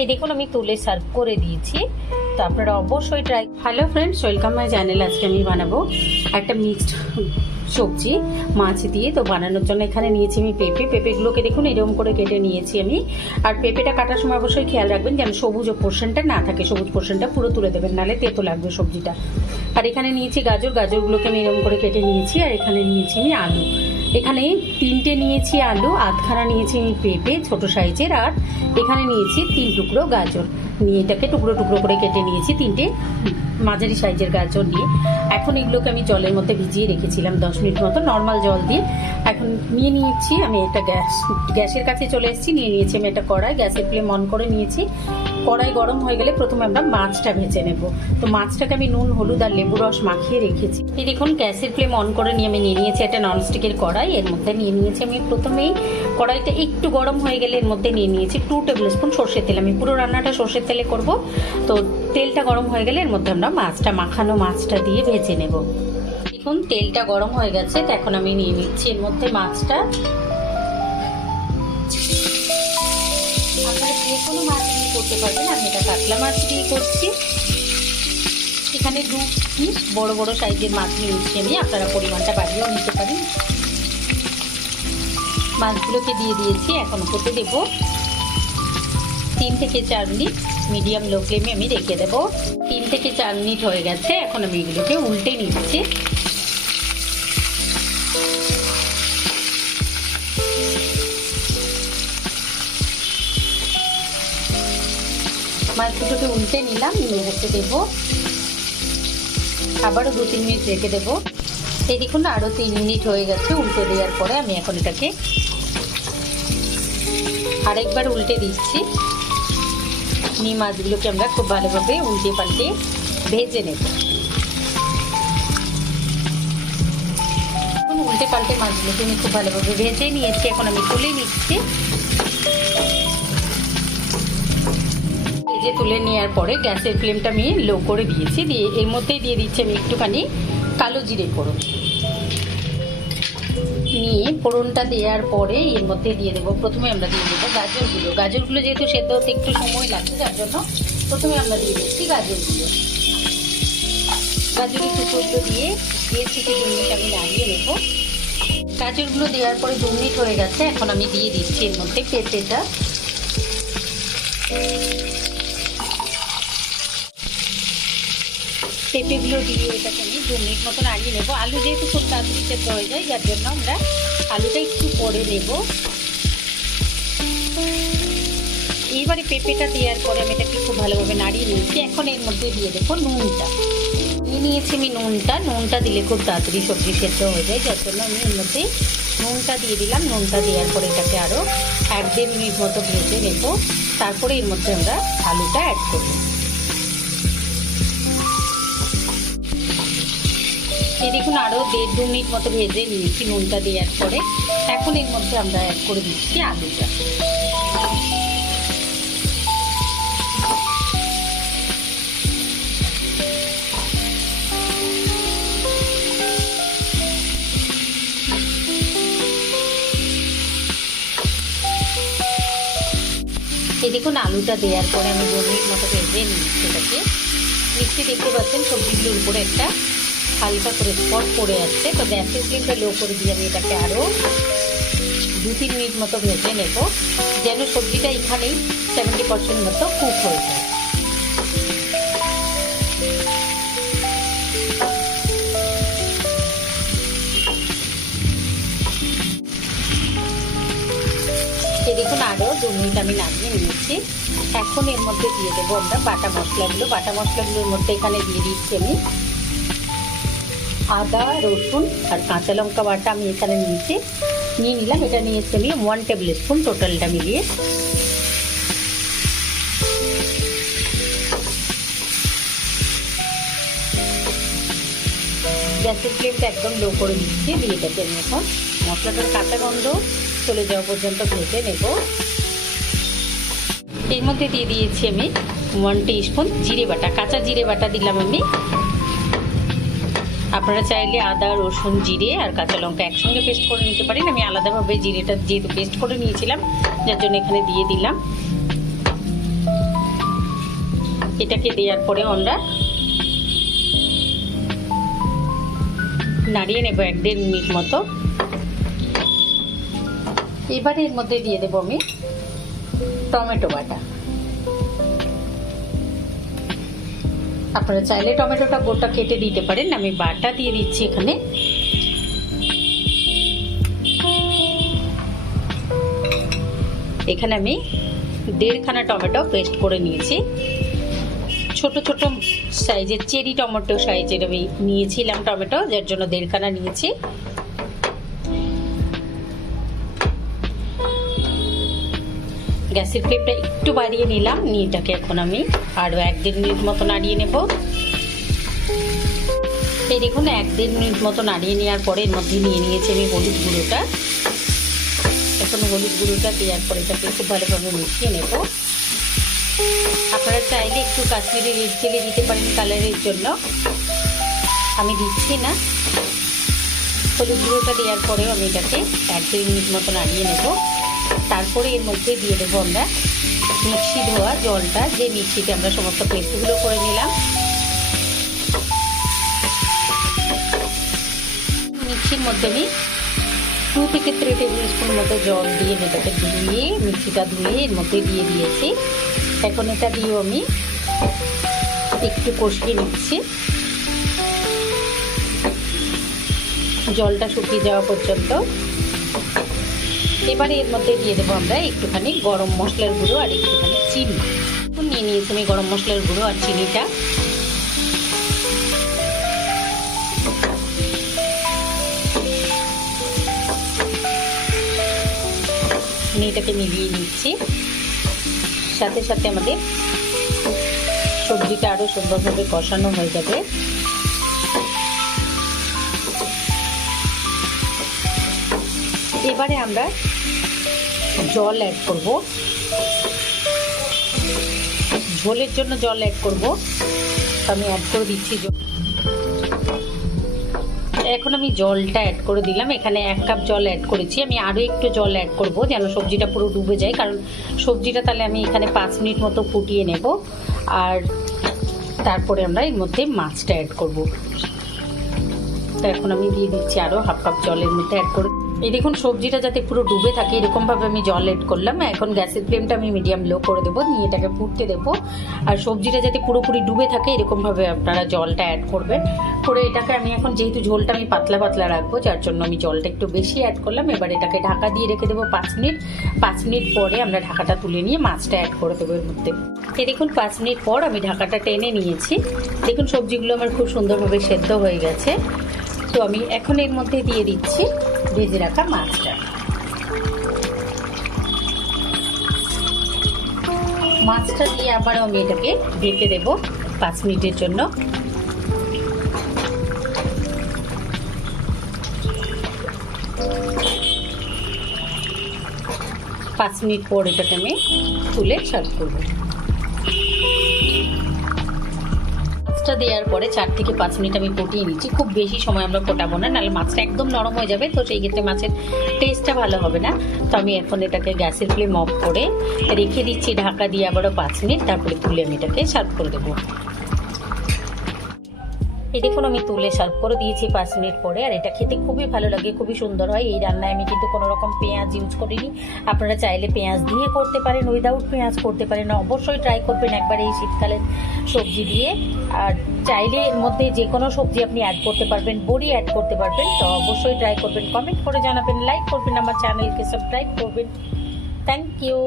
এই দেখুন আমি তুলে সার্ভ করে দিয়েছি। তো আপনারা অবশ্যই try. Hello friends, welcome my channel. আজকে আমি বানাবো একটা মিক্সড সবজি মাছ দিয়ে। তো বানানোর জন্য এখানে নিয়েছি আমি পেঁপেগুলোকে দেখুন এরকম করে কেটে নিয়েছি আমি। আর পেঁপেটা কাটার সময় অবশ্যই খেয়াল রাখবেন যেন সবুজ পোর্শনটা না থাকে, সবুজ পোর্শনটা পুরো তুলে দেবেন, নাহলে তেতো লাগবে সবজিটা। আর এখানে নিয়েছি গাজরগুলোকে আমি এরকম করে কেটে নিয়েছি। আর এখানে নিয়েছি আমি আলু, এখানে 3টে নিয়েছি আলু, আধখানা নিয়েছি আমি পেঁপে ছোট সাইজের, আর এখানে নিয়েছি 3 টুকরো গাজর নিয়ে এটাকে টুকরো টুকরো করে কেটে নিয়েছি, 3টে মাঝারি সাইজের গাজর নিয়ে। এখন এগুলোকে আমি জলের মধ্যে ভিজিয়ে রেখেছিলাম 10 মিনিট মতো নর্মাল জল দিয়ে। এখন নিয়ে নিয়েছি আমি একটা গ্যাসের কাছে চলে এসেছি, নিয়ে নিয়েছি আমি একটা কড়াই, গ্যাসের ফ্লেম অন করে নিয়েছি। কড়াই গরম হয়ে গেলে প্রথমে আমরা মাছটা ভেজে নেব। তো মাছটাকে আমি নুন হলুদ আর লেবু রস মাখিয়ে রেখেছি। এই দেখুন গ্যাসের ফ্লেম অন করে নিয়ে আমি নিয়ে নিয়েছি একটা ননস্টিকের কড়াই। এর মধ্যে নিয়ে নিয়েছি আমি প্রথমেই, কড়াইটা একটু গরম হয়ে গেলে এর মধ্যে নিয়ে নিয়েছি 2 টেবিল স্পুন সর্ষের তেল। আমি পুরো রান্নাটা সর্ষের তেলে করব। তো তেলটা গরম হয়ে গেলে এর মধ্যে আমরা মাখানো মাছটা দিয়ে ভেজে নেব। দেখুন তেলটা গরম হয়ে গেছে, তো এখন আমি নিয়ে নিচ্ছি এর মধ্যে মাছটা। আপনারা যে কোনো মাছ দিয়ে করতে পারবেন, আমি এটা কাতলা মাছ দিয়ে করছি। এখানে 2 পিস বড় বড় সাইজের মাছ নিয়েছি আমি, আপনারা পরিমাণটা বাড়িয়েও নিতে পারেন। মাছগুলোকে দিয়ে দিয়েছি। এখন হতে দেব 3 থেকে 4 মিনিট, মিডিয়াম লো ফ্লেমে আমি রেখে দেবো। 3 থেকে 4 মিনিট হয়ে গেছে। এখন আমি এগুলোকে উল্টে নিচ্ছি। মাছগুলোকে উল্টে নিলাম, নিয়ে হতে দেবো আবারও 2-3 মিনিট রেখে দেবো। এই দেখুন আরও 3 মিনিট হয়ে গেছে উল্টে দেওয়ার পরে। আমি এখন এটাকে আরেকবার উল্টে দিচ্ছি। নিয়ে মাছগুলোকে আমরা খুব ভালোভাবে উল্টে পাল্টে ভেজে নেব। এখন উল্টে পাল্টে মাছগুলোকে আমি খুব ভালোভাবে ভেজে নিয়েছি। এখন আমি তুলে নিচ্ছি। ভেজে তুলে নেওয়ার পরে গ্যাসের ফ্লেমটা আমি লো করে দিয়েছি। দিয়ে এর মধ্যেই দিয়ে দিচ্ছি আমি একটুখানি কালো জিরে ফোড়ন। নিয়ে ফোড়নটা দেওয়ার পরে এর মধ্যে দিয়ে দেবো, প্রথমে আমরা দিয়ে দেবো গাজরগুলো যেহেতু সেদ্ধ হতে একটু সময় লাগছে, যার জন্য প্রথমে আমরা দিয়ে দিচ্ছি গাজরের টুকরো দিয়ে 1 থেকে 2 মিনিট আমি নাড়িয়ে নেব। গাজরগুলো দেওয়ার পরে 2 মিনিট হয়ে গেছে। এখন আমি দিয়ে দিচ্ছি এর মধ্যে পেঁপেটা। পেঁপেগুলো দিয়ে এটাকে আমি 2 মিনিট মতো নাড়িয়ে নেবো। আলু যেহেতু খুব তাড়াতাড়ি সেদ্ধ হয়ে যায়, যার জন্য আমরা আলুটা একটু পরে নেব। এইবারে পেঁপেটা দেওয়ার পরে আমি এটাকে খুব ভালোভাবে নাড়িয়ে নিয়েছি। এখন এর মধ্যে দিয়ে দেবো নুনটা। নিয়েছি আমি নুনটা দিলে খুব তাড়াতাড়ি সবজি সেদ্ধ হয়ে যায়, যার জন্য আমি এর মধ্যে নুনটা দিয়ে দিলাম। নুনটা দেওয়ার পরে এটাকে আরও 1-1.5 মিনিট মতো ভেজে নেব। তারপরে এর মধ্যে আমরা আলুটা অ্যাড করব। এই দেখুন আরও 1.5-2 মিনিট মতো ভেজে নিয়েছি নুনটা দেওয়ার পরে। এখন এর মধ্যে আমরা অ্যাড করে দিচ্ছি আলুটা। এই দেখুন আলুটা দেওয়ার পরে আমি 2 মিনিট মতো ভেজে নিয়েছি এটাকে। নিশ্চয়ই দেখতে পাচ্ছেন সবজিগুলোর উপরে একটা হালকা করে স্পট পড়ে যাচ্ছে। তো গ্যাসের ফ্লেমটা লো করে দিয়ে আমি এটাকে আরও 2-3 মিনিট মতো ভেজে নেব, যেন সবজিটা এখানেই 70% মতো কুক হয়ে যায়। এই দেখুন আরও 2 মিনিট আমি নামিয়ে নিয়েছি। এখন এর মধ্যে দিয়ে দেবো আমরা বাটা মশলাগুলোর মধ্যে এখানে দিয়ে দিচ্ছি আমি আদা রসুন আর কাঁচা লঙ্কা বাটা। আমি এখানে নিয়ে নিলাম। এটা নিয়েছি আমি 1 টেবিল স্পুন টোটালটা মিলিয়ে। গ্যাসের ফ্লেমটা একদম লো করে দিচ্ছি। দিয়ে এটাকে আমি এখন মশলাটার কাঁচা গন্ধ চলে যাওয়া পর্যন্ত ভেজে নেব। এর মধ্যে দিয়ে দিয়েছি আমি 1 টিস্পুন জিরে বাটা, কাঁচা জিরে বাটা দিলাম আমি। আপনারা চাইলে আদা রসুন জিরে আর কাঁচা লঙ্কা একসঙ্গে পেস্ট করে নিতে পারেন। আমি আলাদাভাবে জিরেটা যেহেতু পেস্ট করে নিয়েছিলাম, যার জন্য এখানে দিয়ে দিলাম। এটাকে দেওয়ার পরে আমরা নাড়িয়ে নেব 1-1.5 মিনিট মতো। এবারে এর মধ্যে দিয়ে দেবো আমি টমেটো বাটা। আপনারা চাইলে টমেটোটা গোটা কেটে দিতে পারেন, আমি বাটা দিয়ে দিচ্ছি এখানে। এখানে আমি 1.5 খানা টমেটো পেস্ট করে নিয়েছি। ছোট ছোট সাইজের চেরি টমেটো সাইজের আমি নিয়েছিলাম টমেটো, যার জন্য 1.5 খানা নিয়েছি। গ্যাসের ফ্লেমটা একটু বাড়িয়ে নিলাম, নিয়ে এটাকে এখন আমি আরও 1-1.5 মিনিট মতো নাড়িয়ে নেব। এই দেখুন 1-1.5 মিনিট মতো নাড়িয়ে নেওয়ার পরে এর মধ্যে নিয়ে নিয়েছি আমি হলুদ গুঁড়োটা। এখন হলুদ গুঁড়োটা দেওয়ার পরে এটাকে খুব ভালোভাবে মিশিয়ে নেব। আপনারা চাইলে একটু কাশ্মীরি রেড চিলি দিতে পারেন কালারের জন্য, আমি দিচ্ছি না। হলুদ গুঁড়োটা দেওয়ার পরেও আমি এটাকে 1-1.5 মিনিট মতো নাড়িয়ে নেব। তারপরে এর মধ্যে দিয়ে দেবো আমরা মিক্সি ধোয়া জলটা, যে মিক্সিতে আমরা সমস্ত পেস্টগুলো করে নিলাম। মিক্সির মধ্যে আমি 2 থেকে 3 টেবিল স্পুন মতো জল দিয়ে এটাকে ধুয়ে মিক্সিটা ধুয়ে এর মধ্যে দিয়ে দিয়েছি। এখন এটা দিয়েও আমি একটু কষিয়ে নিচ্ছি জলটা শুকিয়ে যাওয়া পর্যন্ত। এবারে এর মধ্যে দিয়ে দেবো আমরা একটুখানি গরম মশলার গুঁড়ো আর একটুখানি চিনি। নিয়ে নিয়েছি আমি গরম মশলার গুঁড়ো আর চিনিটা। এটাকে মিলিয়ে নিচ্ছি। সাথে সাথে আমাদের সবজিটা আরো সুন্দরভাবে কষানো হয়ে যাবে। এবারে আমরা জল অ্যাড করব, ঝোলের জন্য জল অ্যাড করব। আমি অ্যাড করে দিচ্ছি। এখন আমি জলটা অ্যাড করে দিলাম। এখানে 1 কাপ জল অ্যাড করেছি। আমি আরও একটু জল অ্যাড করব যেন সবজিটা পুরো ডুবে যায়, কারণ সবজিটা তাহলে আমি এখানে 5 মিনিট মতো ফুটিয়ে নেব। আর তারপরে আমরা এর মধ্যে মাছটা অ্যাড করব। তো এখন আমি দিয়ে দিচ্ছি আরও 1/2 কাপ জলের মধ্যে অ্যাড করে। এই দেখুন সবজিটা যাতে পুরো ডুবে থাকে এরকমভাবে আমি জল অ্যাড করলাম। এখন গ্যাসের ফ্লেমটা আমি মিডিয়াম লো করে দেবো, নিয়ে এটাকে ফুটতে দেবো। আর সবজিটা যাতে পুরোপুরি ডুবে থাকে এরকমভাবে আপনারা জলটা অ্যাড করবেন। করে এটাকে আমি এখন যেহেতু ঝোলটা আমি পাতলা পাতলা রাখবো, যার জন্য আমি জলটা একটু বেশি অ্যাড করলাম। এবার এটাকে ঢাকা দিয়ে রেখে দেবো 5 মিনিট। 5 মিনিট পরে আমরা ঢাকাটা তুলে নিয়ে মাছটা অ্যাড করে দেবো এর মধ্যে। এই দেখুন 5 মিনিট পর আমি ঢাকাটা টেনে নিয়েছি। দেখুন সবজিগুলো আমার খুব সুন্দরভাবে সেদ্ধ হয়ে গেছে। তো আমি এখন এর মধ্যে দিয়ে দিচ্ছি ভেজে রাখা মাছটা। মাছটা দিয়ে আবার আমি এটাকে ঢেকে দেবো 5 মিনিটের জন্য। 5 মিনিট পর এটাকে আমি তুলে সার্ভ করবো। মাছটা দেওয়ার পরে 4 থেকে 5 মিনিট আমি ফুটিয়ে নিচ্ছি। খুব বেশি সময় আমরা ফোটাবো না, নাহলে মাছটা একদম নরম হয়ে যাবে, তো সেই ক্ষেত্রে মাছের টেস্টটা ভালো হবে না। তো আমি এখন এটাকে গ্যাসের ফ্লেম অফ করে রেখে দিচ্ছি ঢাকা দিয়ে আবারও 5 মিনিট। তারপরে তুলে আমি এটাকে সার্ভ করে দেবো। এই দেখুন আমি তুলে সার্ভ করে দিয়েছি 5 মিনিট পরে। আর এটা খেতে খুবই ভালো লাগে, খুবই সুন্দর হয়। এই রান্নায় আমি কিন্তু কোনো রকম পেঁয়াজ ইউজ করিনি। আপনারা চাইলে পেঁয়াজ দিয়ে করতে পারেন, উইদাউট পেঁয়াজ করতে পারেন। অবশ্যই ট্রাই করবেন একবার এই শীতকালের সবজি দিয়ে। আর চাইলে এর মধ্যে যে কোনো সবজি আপনি অ্যাড করতে পারবেন, বড়ি অ্যাড করতে পারবেন। তো অবশ্যই ট্রাই করবেন, কমেন্ট করে জানাবেন, লাইক করবেন, আমার চ্যানেলকে সাবস্ক্রাইব করবেন। Thank you.